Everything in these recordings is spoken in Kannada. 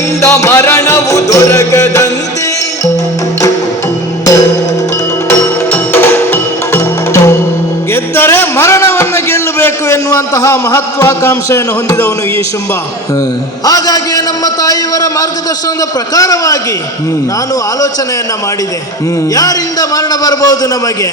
ಮಗಳಿಂದ ಮರಣವು ದೊರಕದಂತೆ. ಗೆದ್ದರೆ ಮರಣವನ್ನು ಗೆಲ್ಲಬೇಕು ಎನ್ನುವಂತಹ ಮಹತ್ವಾಕಾಂಕ್ಷೆಯನ್ನು ಹೊಂದಿದವನು ಈ ಶುಂಭ. ಹಾಗಾಗಿ ನಮ್ಮ ತಾಯಿಯವರ ಮಾರ್ಗದರ್ಶನದ ಪ್ರಕಾರವಾಗಿ ನಾನು ಆಲೋಚನೆಯನ್ನ ಮಾಡಿದೆ. ಯಾರಿಂದ ಮರಣ ಬರಬಹುದು ನಮಗೆ?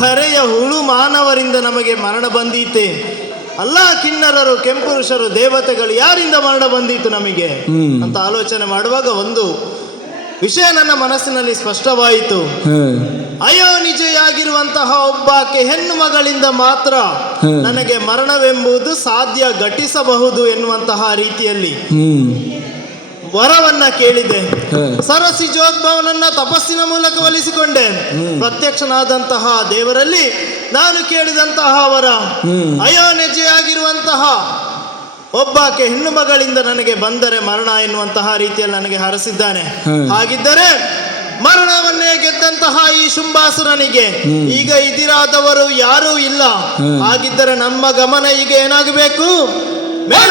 ಹರೆಯ ಹುಳು ಮಾನವರಿಂದ ನಮಗೆ ಮರಣ ಬಂದೀತೆ. ಅಲ್ಲ ಕಿನ್ನರರು ಕೆಂಪುರುಷರು ದೇವತೆಗಳು ಯಾರಿಂದ ಮರಣ ಬಂದಿತ್ತು ನಮಗೆ? ಅಂತ ಆಲೋಚನೆ ಮಾಡುವಾಗ ಒಂದು ವಿಷಯ ನನ್ನ ಮನಸ್ಸಿನಲ್ಲಿ ಸ್ಪಷ್ಟವಾಯಿತು. ಅಯೋ ನಿಜೆಯಾಗಿರುವಂತಹ ಒಬ್ಬಾಕೆ ಹೆಣ್ಣು ಮಗಳಿಂದ ಮಾತ್ರ ನನಗೆ ಮರಣವೆಂಬುದು ಸಾಧ್ಯ ಘಟಿಸಬಹುದು ಎನ್ನುವಂತಹ ರೀತಿಯಲ್ಲಿ. ವರವನ್ನ ಕೇಳಿದೆ. ಸರಸಿ ಜೋದ್ಭವನನ್ನ ತಪಸ್ಸಿನ ಮೂಲಕ ಒಲಿಸಿಕೊಂಡೆ. ಪ್ರತ್ಯಕ್ಷನಾದಂತಹ ದೇವರಲ್ಲಿ ನಾನು ಕೇಳಿದಂತಹ ವರ. ಅಯೋನಿಜೆಯಾಗಿರುವಂತಹ ಒಬ್ಬಾಕೆ ಹೆಣ್ಣು ಮಗಳಿಂದ ನನಗೆ ಬಂದರೆ ಮರಣ ಎನ್ನುವಂತಹ ರೀತಿಯಲ್ಲಿ ನನಗೆ ಹರಸಿದ್ದಾನೆ. ಹಾಗಿದ್ದರೆ ಮರಣವನ್ನೇ ಗೆದ್ದಂತಹ ಈ ಶುಂಭಾಸುರನಿಗೆ ಈಗ ಇದಿರಾದವರು ಯಾರೂ ಇಲ್ಲ. ಹಾಗಿದ್ದರೆ ನಮ್ಮ ಗಮನ ಈಗ ಏನಾಗಬೇಕು? ಮೇಲ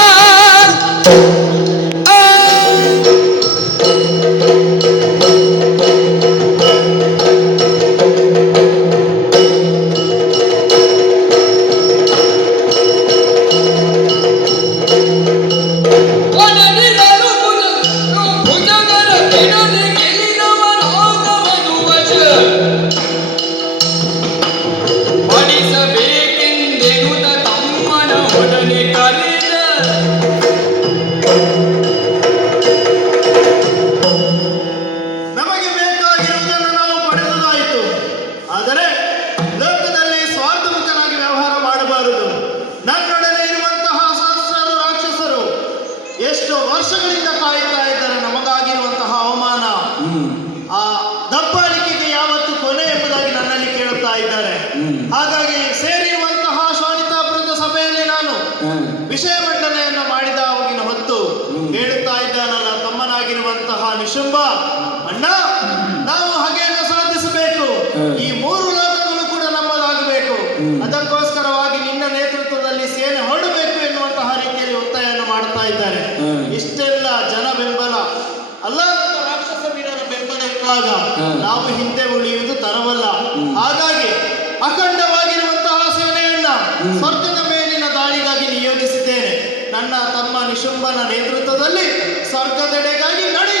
ನನ್ನೊಡನೆ ಇರುವಂತಹ ಸಹಸ್ರಾರು ರಾಕ್ಷಸರು ಎಷ್ಟು ವರ್ಷಗಳಿಂದ ಕಾಯುತ್ತಾ ಇದ್ದಾರೆ ನಮಗಾಗಿರುವಂತಹ ಅವಮಾನ. ಆ ದಬ್ಬಾಳಿಕೆಗೆ ಯಾವತ್ತು ಕೊನೆ ಎಂಬುದಾಗಿ ನನ್ನಲ್ಲಿ ಕೇಳುತ್ತಾ ಇದ್ದಾರೆ. ಹಾಗಾಗಿ ಸೇರಿರುವಂತಹ ಶೋಣಿತಾಪುರದ ಸಭೆಯಲ್ಲಿ ನಾನು ವಿಷಯ ಮಂಡನೆಯನ್ನ ಮಾಡಿದ ಅವಾಗಿನ ಹೊತ್ತು ಹೇಳುತ್ತಾ ಇದ್ದಾನಲ್ಲ ತಮ್ಮನಾಗಿರುವಂತಹ ನಿಶುಂಬ ಅಣ್ಣ ನಾವು ಹಾಗೆಯನ್ನು ಸಾಧಿಸಬೇಕು. ಈ ಮೂರು ಲೋಕಗಳು ಕೂಡ ನಮ್ಮದಾಗಬೇಕು. ಅದಕ್ಕೋಸ್ಕರವಾಗಿ ನಿನ್ನ ನೇತೃತ್ವದಲ್ಲಿ ಸೇನೆ ಹೊರಡಬೇಕು ಎನ್ನುವಂತಹ ರೀತಿಯಲ್ಲಿ ಒತ್ತಾಯವನ್ನು ಮಾಡ್ತಾ ಇದ್ದಾರೆ. ಇಷ್ಟೆಲ್ಲ ಜನ ಬೆಂಬಲ. ಅಲ್ಲ ರಾಕ್ಷಸ ವೀರರ ಬೆಂಬಲ ಇರುವಾಗ ನಾವು ಹಿಂದೆ ಉಳಿಯುವುದು ತರವಲ್ಲ. ಹಾಗಾಗಿ ಅಖಂಡವಾಗಿರುವಂತಹ ಸೇನೆಯನ್ನ ಸ್ವರ್ಗದ ಮೇಲಿನ ದಾಳಿಗಾಗಿ ನಿಯೋಜಿಸಿದ್ದೇನೆ. ನನ್ನ ತಮ್ಮ ನಿಶುಂಭನ ನೇತೃತ್ವದಲ್ಲಿ ಸ್ವರ್ಗದೆಡೆಗಾಗಿ ನಡಿ